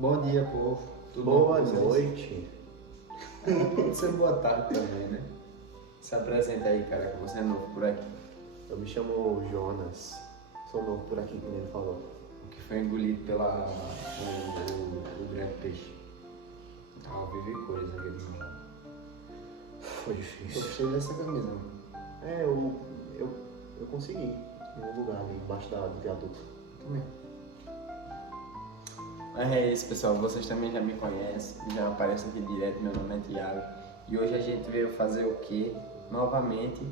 Bom dia, povo. Tudo Boa bom com vocês? noite. Pode ser boa tarde também, né? Se apresenta aí, cara, que você é novo por aqui. Eu me chamo Jonas. Sou novo por aqui, como ele falou. O que foi engolido pela o grande peixe. Ao viver coisa aqui do meu. Foi Tô difícil. cheio dessa camisa, mano. Eu consegui. Em um lugar ali embaixo do viaduto. Também. Mas é isso, pessoal. Vocês também já me conhecem, já aparece aqui direto. Meu nome é Thiago. E hoje a gente veio fazer o quê? Novamente,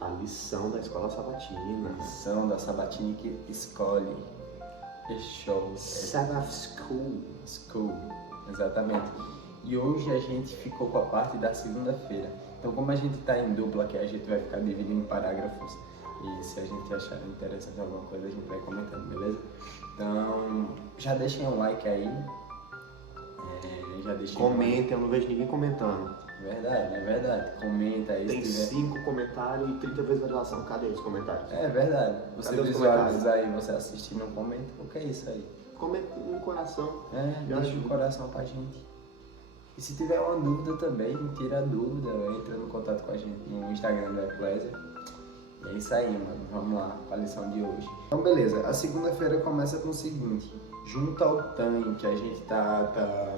A lição da escola sabatina. lição da Sabatina que escolhe. Show. Sabbath School. School, exatamente. E hoje a gente ficou com a parte da segunda-feira. Então, como a gente está em dupla aqui, a gente vai ficar dividindo em parágrafos. E se a gente achar interessante alguma coisa, a gente vai comentando, beleza? Então, já deixem um like aí. Já deixem Comentem, eu não vejo ninguém comentando. Verdade, é verdade. Comenta aí. Tem se tiver... 5 comentários e 30 visualização. Cadê os comentários? É verdade. Você Cadê os visualiza aí, você assiste e não comenta. O que é isso aí? Comenta no coração. Deixa ajuda. o coração pra gente. E se tiver uma dúvida também, tira a dúvida, entra no contato com a gente no Instagram do Eclésia. E é isso aí, mano. Vamos lá pra lição de hoje. Então, beleza. A segunda-feira começa com o seguinte. Junto ao tanque, a gente tá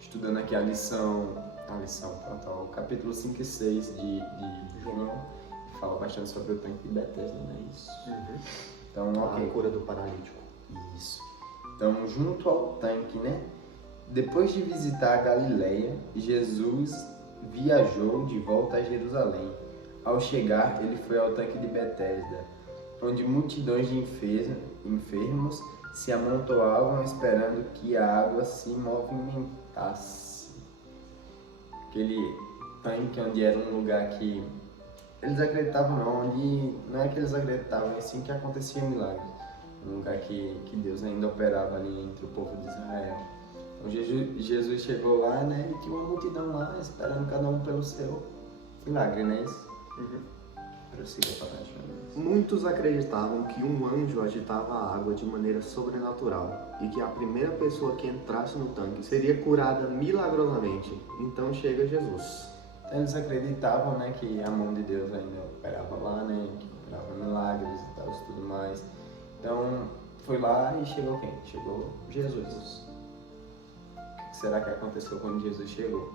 estudando aqui a lição, pronto, o capítulo 5 e 6 de João, que fala bastante sobre o tanque de Betesda, não é isso? Então, ok. A cura do paralítico. Isso. Então, junto ao tanque, né? Depois de visitar a Galileia, Jesus viajou de volta a Jerusalém. Ao chegar, ele foi ao tanque de Betesda, onde multidões de enfermos se amontoavam esperando que a água se movimentasse. Aquele tanque onde era um lugar que eles acreditavam não é que eles acreditavam, é sim que acontecia milagres. Um lugar que Deus ainda operava ali entre o povo de Israel. Então Jesus chegou lá, né, e tinha uma multidão lá esperando cada um pelo seu milagre, não é isso? Prossiga para baixo. Muitos acreditavam que um anjo agitava a água de maneira sobrenatural e que a primeira pessoa que entrasse no tanque seria curada milagrosamente. Então chega Jesus. Então, eles acreditavam, né, que a mão de Deus ainda operava lá, né, que operava milagres e tal, tudo mais. Então, foi lá e chegou quem? Chegou Jesus. O que será que aconteceu quando Jesus chegou?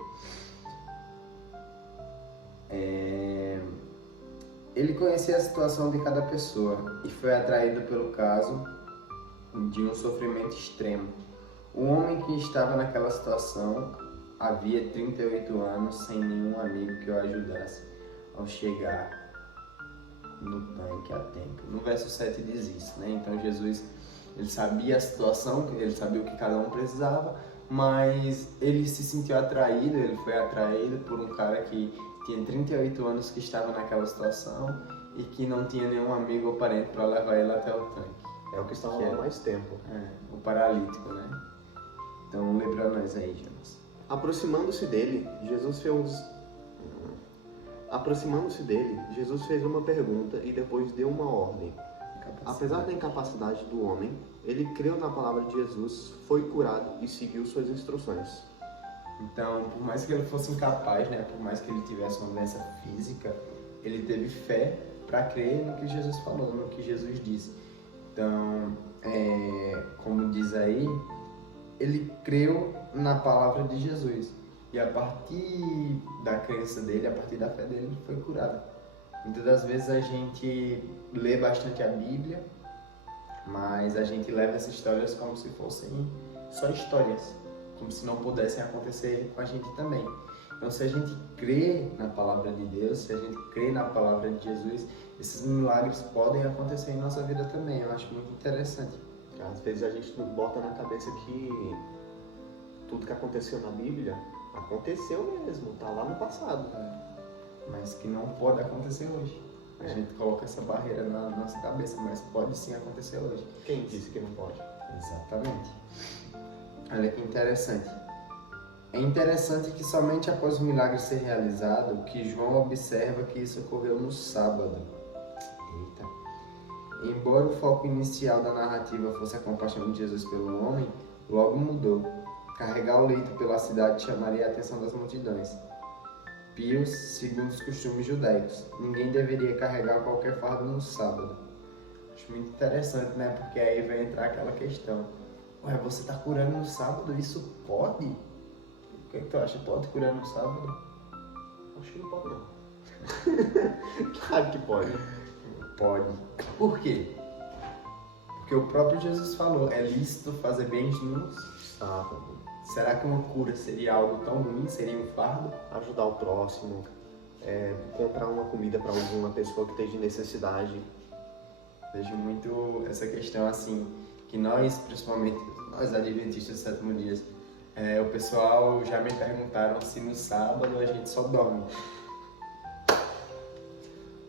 Ele conhecia a situação de cada pessoa e foi atraído pelo caso de um sofrimento extremo. O homem que estava naquela situação havia 38 anos sem nenhum amigo que o ajudasse ao chegar no tanque a tempo. No verso 7 diz isso, né? Então Jesus, ele sabia a situação, ele sabia o que cada um precisava, mas ele se sentiu atraído, ele foi atraído por um cara que tinha 38 anos, que estava naquela situação e que não tinha nenhum amigo ou parente para levar ele até o tanque. É o que estava lá há mais tempo. O paralítico, né? Então lê pra nós aí, Jonas. Aproximando-se dele, Jesus fez uma pergunta e depois deu uma ordem. Apesar da incapacidade do homem, ele creu na palavra de Jesus, foi curado e seguiu suas instruções. Então, por mais que ele fosse incapaz, né, por mais que ele tivesse uma doença física, ele teve fé para crer no que Jesus falou, no que Jesus disse. Então, como diz aí, ele creu na palavra de Jesus. E a partir da crença dele, a partir da fé dele, ele foi curado. Muitas das vezes a gente lê bastante a Bíblia, mas a gente leva essas histórias como se fossem só histórias, como se não pudessem acontecer com a gente também. Então, se a gente crê na palavra de Deus, se a gente crê na palavra de Jesus, esses milagres podem acontecer em nossa vida também. Eu acho muito interessante. Às vezes a gente bota na cabeça que tudo que aconteceu na Bíblia aconteceu mesmo, tá lá no passado. Mas que não pode acontecer hoje. A gente coloca essa barreira na nossa cabeça, mas pode sim acontecer hoje. Quem disse que não pode? Exatamente. Olha que interessante. É interessante que somente após o milagre ser realizado, que João observa que isso ocorreu no sábado. Eita. Embora o foco inicial da narrativa fosse a compaixão de Jesus pelo homem, logo mudou. Carregar o leito pela cidade chamaria a atenção das multidões. Pios, segundo os costumes judaicos, ninguém deveria carregar qualquer fardo no sábado. Acho muito interessante, né? Porque aí vai entrar aquela questão. Ué, você está curando no sábado? Isso pode? O que tu acha? Pode curar no sábado? Acho que não pode não. Claro que pode. Pode. Por quê? Porque o próprio Jesus falou, é lícito fazer bens no sábado. Será que uma cura seria algo tão ruim? Seria um fardo? Ajudar o próximo, comprar uma comida para alguma pessoa que esteja de necessidade. Vejo muito essa questão assim, que nós, principalmente nós adventistas do sétimo dia, o pessoal já me perguntaram se no sábado a gente só dorme.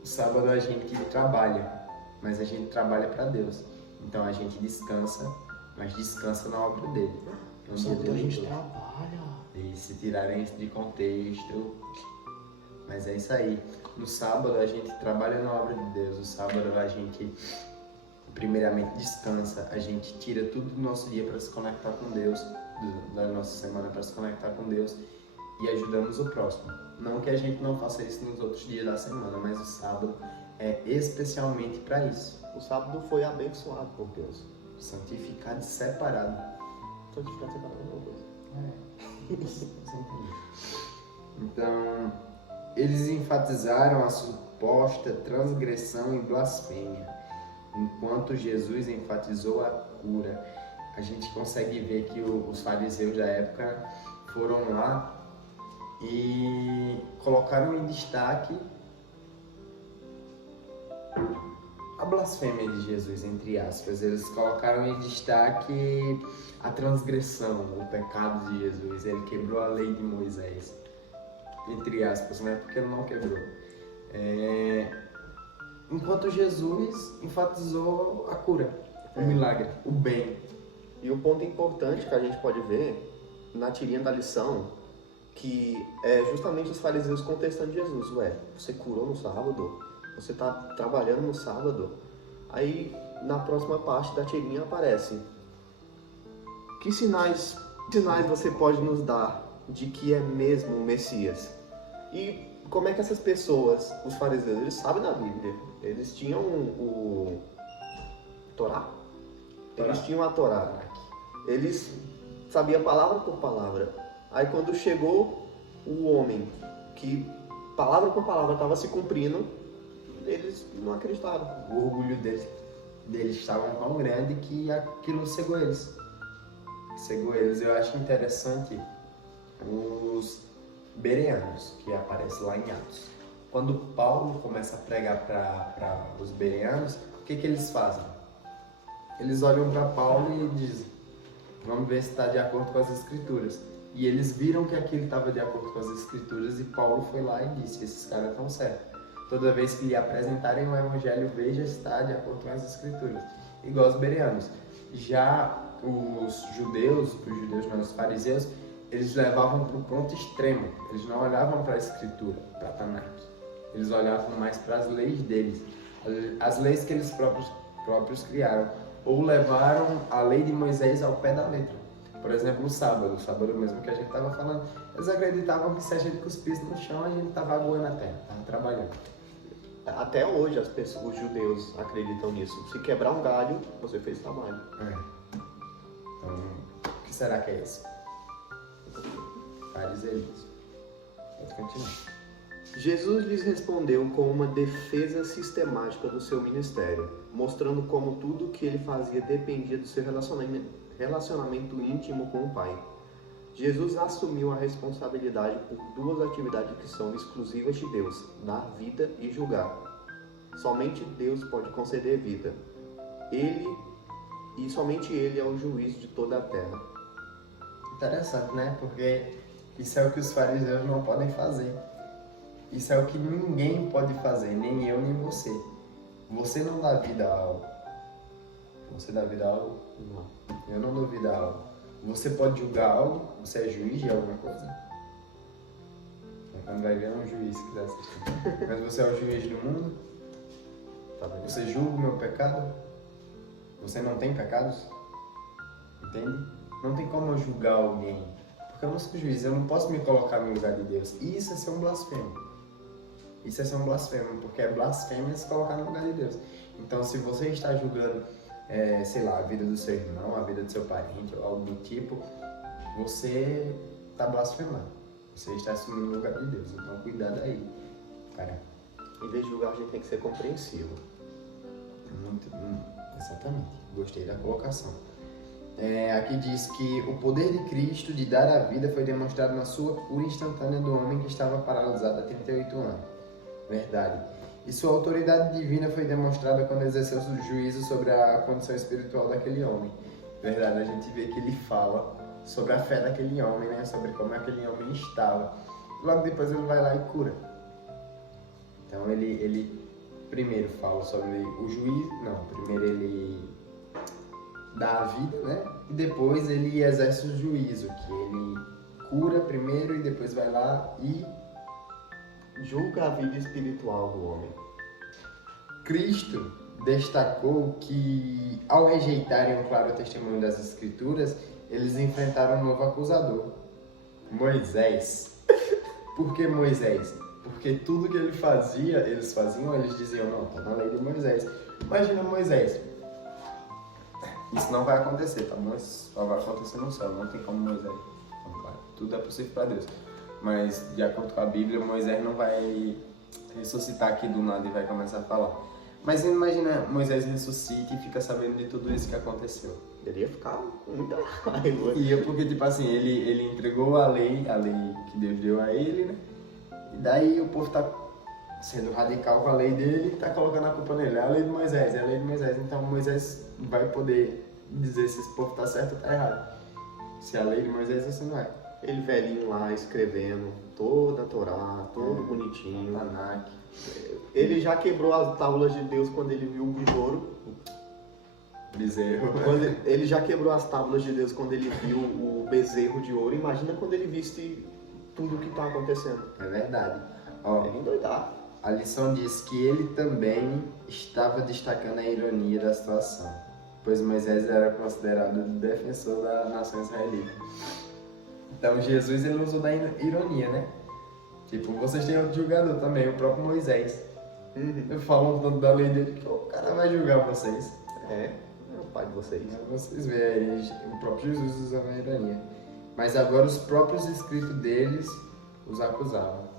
No sábado a gente trabalha, mas a gente trabalha para Deus. Então a gente descansa, mas descansa na obra dele. No sábado a gente trabalha. E se tirarem isso de contexto, mas é isso aí. No sábado a gente trabalha na obra de Deus. No sábado a gente primeiramente descansa, a gente tira tudo do nosso dia para se conectar com Deus, da nossa semana para se conectar com Deus e ajudamos o próximo. Não que a gente não faça isso nos outros dias da semana, mas o sábado é especialmente para isso. O sábado foi abençoado por Deus. Santificado e separado. Santificado e separado é uma coisa. Então, eles enfatizaram a suposta transgressão e blasfêmia, enquanto Jesus enfatizou a cura. A gente consegue ver que os fariseus da época foram lá e colocaram em destaque a blasfêmia de Jesus, entre aspas. Eles colocaram em destaque a transgressão, o pecado de Jesus. Ele quebrou a lei de Moisés, entre aspas, né? Porque ele não quebrou. Enquanto Jesus enfatizou a cura, o milagre, o bem. E o ponto importante que a gente pode ver na tirinha da lição, que é justamente os fariseus contestando Jesus. Ué, você curou no sábado? Você está trabalhando no sábado? Aí, na próxima parte da tirinha aparece: que sinais você pode nos dar de que é mesmo o Messias? E como é que essas pessoas, os fariseus, eles sabem da Bíblia? Eles tinham o Torá? Eles tinham a Torá. Eles sabiam palavra por palavra. Aí quando chegou o homem que palavra por palavra estava se cumprindo, eles não acreditaram. O orgulho deles estava tão grande que aquilo cegou eles. Eu acho interessante os bereanos, que aparece lá em Atos. Quando Paulo começa a pregar para os bereanos, o que eles fazem? Eles olham para Paulo e dizem: vamos ver se está de acordo com as Escrituras. E eles viram que aquilo estava de acordo com as Escrituras e Paulo foi lá e disse: esses caras estão certos. Toda vez que lhe apresentarem o Evangelho, veja se está de acordo com as Escrituras. Igual os bereanos. Já os judeus não, os fariseus, eles levavam para o ponto extremo. Eles não olhavam para a Escritura, para a Tanakh. Eles olhavam mais para as leis deles. As leis que eles próprios criaram. Ou levaram a lei de Moisés ao pé da letra. Por exemplo, o sábado mesmo que a gente estava falando. Eles acreditavam que se a gente cuspisse no chão, a gente estava aguando a terra, estava trabalhando. Até hoje os judeus acreditam nisso. Se quebrar um galho, você fez trabalho. Então, o que será que é isso? Fariseus. Pode continuar. Jesus lhes respondeu com uma defesa sistemática do seu ministério, mostrando como tudo o que ele fazia dependia do seu relacionamento íntimo com o Pai. Jesus assumiu a responsabilidade por duas atividades que são exclusivas de Deus: dar vida e julgar. Somente Deus pode conceder vida. Somente Ele é o juiz de toda a terra. Interessante, né? Porque isso é o que os fariseus não podem fazer. Isso é o que ninguém pode fazer, nem eu, nem você. Você não dá vida a algo. Você dá vida a algo? Não. Eu não dou vida a algo. Você pode julgar algo? Você é juiz de alguma coisa? Quando vai ver, é um juiz que quiser assistir. Mas você é o juiz do mundo? Você julga o meu pecado? Você não tem pecados? Entende? Não tem como eu julgar alguém. Porque eu não sou juiz, eu não posso me colocar no lugar de Deus. E isso é ser um blasfemo. Isso é ser um blasfemo, porque é blasfêmia se colocar no lugar de Deus. Então, se você está julgando, sei lá, a vida do seu irmão, a vida do seu parente, ou algo do tipo, você está blasfemando. Você está assumindo o lugar de Deus. Então, cuidado aí, cara. Em vez de julgar, a gente tem que ser compreensivo. Exatamente. Gostei da colocação. Aqui diz que o poder de Cristo de dar a vida foi demonstrado na sua cura instantânea do homem que estava paralisado há 38 anos. Verdade. E sua autoridade divina foi demonstrada quando exerceu o juízo sobre a condição espiritual daquele homem. Verdade, a gente vê que ele fala sobre a fé daquele homem, né? Sobre como aquele homem estava. Logo depois ele vai lá e cura. Então ele primeiro fala sobre o juízo, primeiro ele dá a vida, né? E depois ele exerce o juízo, que ele cura primeiro e depois vai lá e julga a vida espiritual do homem. Cristo destacou que, ao rejeitarem o claro testemunho das Escrituras, eles enfrentaram um novo acusador, Moisés. Por que Moisés? Porque tudo que eles faziam, eles diziam, não, está na lei de Moisés. Imagina Moisés. Isso não vai acontecer, tá bom? Isso só vai acontecer no céu, não tem como Moisés. Então, claro, tudo é possível para Deus. Mas, de acordo com a Bíblia, Moisés não vai ressuscitar aqui do nada e vai começar a falar. Mas imagina, Moisés ressuscita e fica sabendo de tudo isso que aconteceu. Ele ia ficar com muita raiva. Ia porque, tipo assim, ele entregou a lei que Deus deu a ele, né? E daí o povo tá sendo radical com a lei dele e tá colocando a culpa nele. É a lei de Moisés, é a lei de Moisés. Então Moisés vai poder dizer se esse povo tá certo ou tá errado. Se é a lei de Moisés, você não é. Ele velhinho lá, escrevendo toda a Torá, todo bonitinho. Tanakh. Ele já quebrou as tábuas de Deus quando ele viu o besouro. Bezerro. Ele já quebrou as tábuas de Deus quando ele viu o bezerro de ouro. Imagina quando ele visse tudo o que está acontecendo. É verdade. Ó, ele endoidar. A lição diz que ele também estava destacando a ironia da situação, pois Moisés era considerado o defensor da nação israelita. Então Jesus ele usou da ironia, né? Tipo, vocês têm outro julgador também, o próprio Moisés. Eu falo um tanto da lei dele que o cara vai julgar vocês. É o pai de vocês. Vocês veem aí o próprio Jesus usando a ironia. Mas agora os próprios escritos deles os acusavam.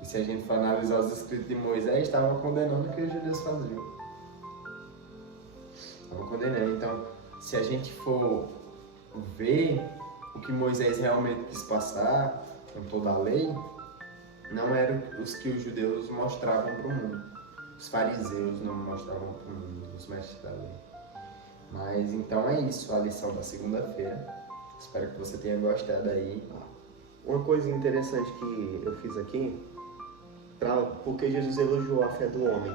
E se a gente for analisar os escritos de Moisés, estavam condenando o que os judeus faziam. Estavam condenando. Então, se a gente for ver o que Moisés realmente quis passar com toda a lei, não eram os que os judeus mostravam para o mundo. Os fariseus não mostravam para o mundo, os mestres da lei. Mas então é isso, a lição da segunda-feira. Espero que você tenha gostado aí. Uma coisa interessante que eu fiz aqui, porque Jesus elogiou a fé do homem.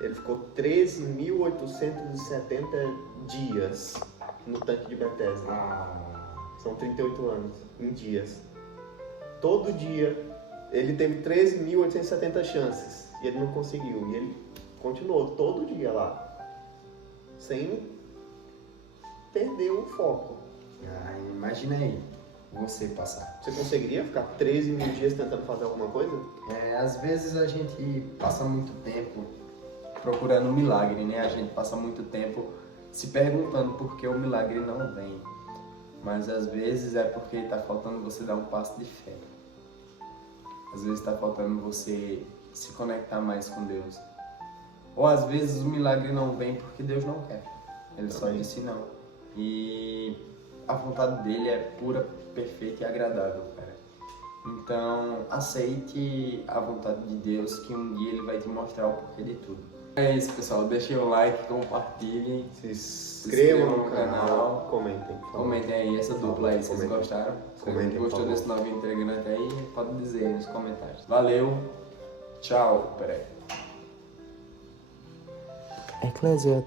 Ele ficou 13.870 dias no tanque de Betesda. São 38 anos em dias. Todo dia ele teve 13.870 chances e ele não conseguiu. E ele continuou todo dia lá, sem perder o foco. Imagina aí, você passar. Você conseguiria ficar 13.000 dias tentando fazer alguma coisa? Às vezes a gente passa muito tempo procurando um milagre, né? A gente passa muito tempo se perguntando por que o milagre não vem. Mas às vezes é porque está faltando você dar um passo de fé. Às vezes está faltando você se conectar mais com Deus. Ou às vezes o milagre não vem porque Deus não quer. Ele só disse não. E a vontade dele é pura, perfeita e agradável, cara. Então, aceite a vontade de Deus, que um dia ele vai te mostrar o porquê de tudo. É isso, pessoal. Deixem o like, compartilhem, se inscrevam no canal, comentem. Comentem aí essa dupla aí, vocês gostaram? Comentem, gostou desse novo integrante aí? Pode dizer aí nos comentários. Valeu, tchau, peraí. Eclésia.